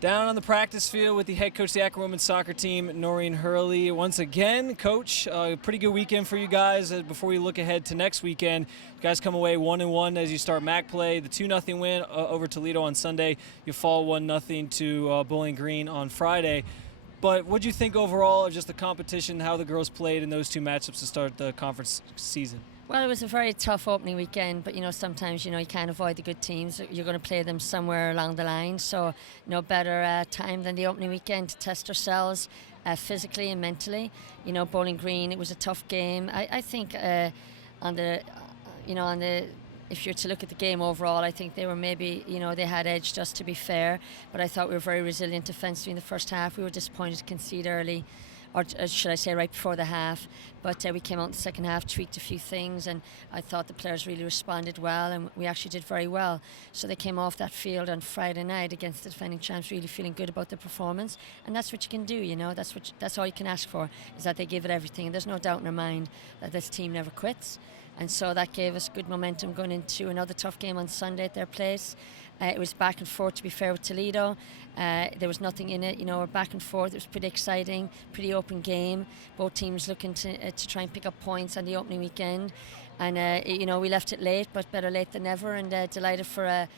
Down on the practice field with the head coach of the Akron women's soccer team, Noreen Hurley. Once again, coach, pretty good weekend for you guys. Before we look ahead to next weekend, you guys come away 1-1 as you start MAC play. The 2-0 win over Toledo on Sunday. You fall 1-0 to Bowling Green on Friday. But what do you think overall of just the competition, how the girls played in those two matchups to start the conference season? Well, it was a very tough opening weekend, but sometimes you can't avoid the good teams. You're going to play them somewhere along the line, so no better time than the opening weekend to test ourselves physically and mentally. Bowling Green, it was a tough game. I think if you're to look at the game overall, I think they were maybe, they had edged us, to be fair, but I thought we were very resilient defensively in the first half. We were disappointed to concede early, or should I say right before the half, but we came out in the second half, tweaked a few things, and I thought the players really responded well, and we actually did very well. So they came off that field on Friday night against the defending champs really feeling good about their performance, and that's what you can do. That's all you can ask for, is that they give it everything. And there's no doubt in our mind that this team never quits, and so that gave us good momentum going into another tough game on Sunday at their place. It was back and forth, to be fair, with Toledo. There was nothing in it, we're back and forth. It was pretty exciting, pretty open game. Both teams looking to try and pick up points on the opening weekend. And, we left it late, but better late than never. And delighted for,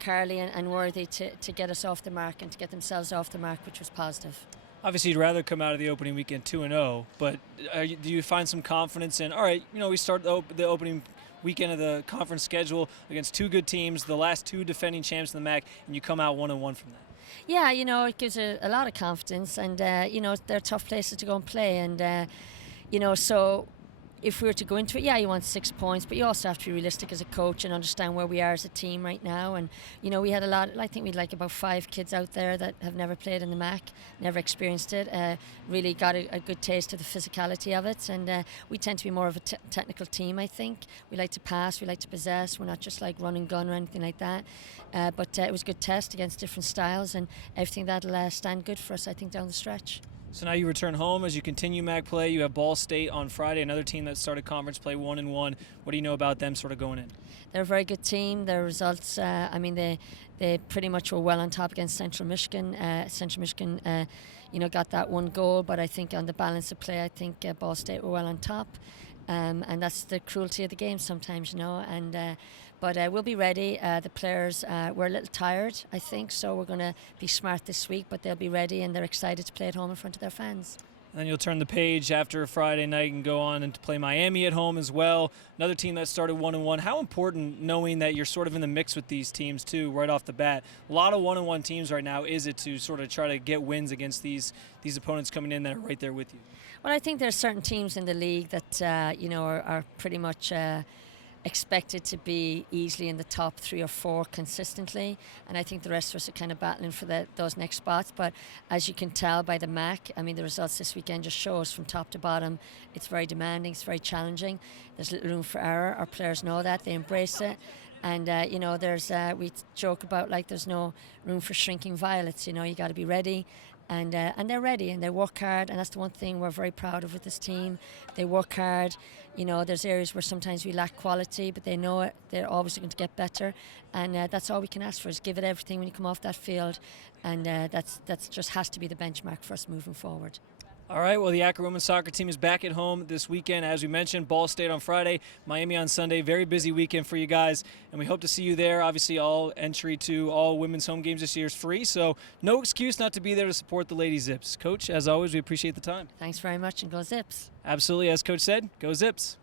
Carly and Worthy to get us off the mark and to get themselves off the mark, which was positive. Obviously, you'd rather come out of the opening weekend 2-0, but do you find some confidence in, all right, we start the opening weekend of the conference schedule against two good teams, the last two defending champs in the MAC, and you come out 1-1 from that? Yeah, it gives a lot of confidence, and, they're tough places to go and play, and, so if we were to go into it, you want 6 points, but you also have to be realistic as a coach and understand where we are as a team right now. And, we had I think we'd about 5 kids out there that have never played in the MAC, never experienced it, really got a good taste of the physicality of it. And we tend to be more of a technical team, I think. We like to pass, we like to possess, we're not just like run and gun or anything like that. But it was a good test against different styles, and everything that'll stand good for us, I think, down the stretch. So now you return home as you continue MAC play. You have Ball State on Friday, another team that started conference play 1-1. What do you know about them sort of going in? They're a very good team. Their results, they pretty much were well on top against Central Michigan. Central Michigan, got that one goal, but I think on the balance of play, I think Ball State were well on top. And that's the cruelty of the game sometimes, But we'll be ready. The players were a little tired, I think, so we're going to be smart this week, but they'll be ready and they're excited to play at home in front of their fans. And then you'll turn the page after Friday night and go on and to play Miami at home as well. Another team that started 1-1. How important, knowing that you're sort of in the mix with these teams too, right off the bat? A lot of 1-1 teams right now, is it to sort of try to get wins against these opponents coming in that are right there with you? Well, I think there's certain teams in the league that are pretty much expected to be easily in the top 3 or 4 consistently, and I think the rest of us are kind of battling for those next spots. But as you can tell by the MAC, the results this weekend just show us from top to bottom it's very demanding, it's very challenging. There's little room for error. Our players know that, they embrace it, and there's we joke about there's no room for shrinking violets. You got to be ready. And they're ready and they work hard, and that's the one thing we're very proud of with this team. They work hard. There's areas where sometimes we lack quality, but they know it. They're always going to get better, and that's all we can ask for, is give it everything when you come off that field, and that's just has to be the benchmark for us moving forward. All right, well, the Akron women's soccer team is back at home this weekend. As we mentioned, Ball State on Friday, Miami on Sunday. Very busy weekend for you guys, and we hope to see you there. Obviously, all entry to all women's home games this year is free, so no excuse not to be there to support the Lady Zips. Coach, as always, we appreciate the time. Thanks very much, and go Zips. Absolutely. As Coach said, go Zips.